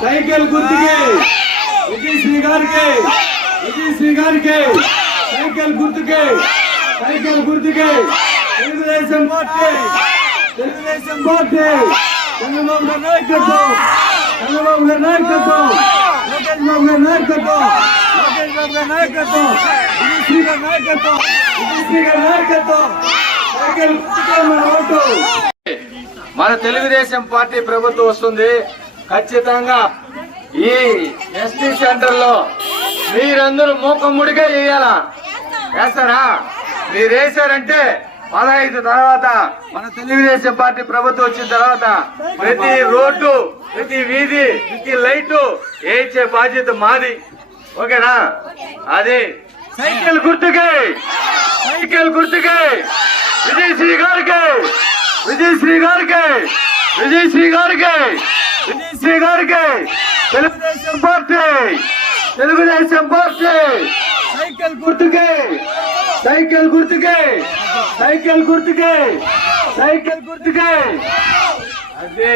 Cycle గుర్తుకి. విజయశ్రీ గారికి విజయశ్రీ గారికి సైకిల్ గుర్తుకి. సైకిల్ గుర్తుకి. తెలుగుదేశం పార్టీ. తెలుగుదేశం పార్టీ. చంద్రబాబు గారి నాయకత్వం. చంద్రబాబు గారి నాయకత్వం. లోకేష్ బాబు గారి నాయకత్వం. లోకేష్ బాబు గారి నాయకత్వం. విజయశ్రీ గారి నాయకత్వం. విజయశ్రీ గారి నాయకత్వం. సైకిల్ గుర్తుకే మన ఓటు. మన తెలుగుదేశం పార్టీ ప్రభుత్వం వస్తుంది. ఖచ్చితంగా ఈ ఎస్టీ సెంటర్లో మీరందరూ మూకమ్ముడిగా వేయాలా వేస్తారా? మీరు వేసారంటే పదహైదు తర్వాత మన తెలుగుదేశం పార్టీ ప్రభుత్వం వచ్చిన తర్వాత ప్రతి రోడ్డు ప్రతి వీధి ప్రతి లైటు వేయించే బాధ్యత మాది. ఓకేనా? అది సైకిల్ గుర్తుకే. సైకిల్ గుర్తుకే. విజయశ్రీ గారికి. విజయశ్రీ గారికి. విజయశ్రీ గారికి. విజయశ్రీ గారికి Telugu Desam party Telugu Desam party cycle గుర్తుకి సైకిల్ గుర్తుకి సైకిల్ గుర్తుకి సైకిల్ గుర్తుకి. అదే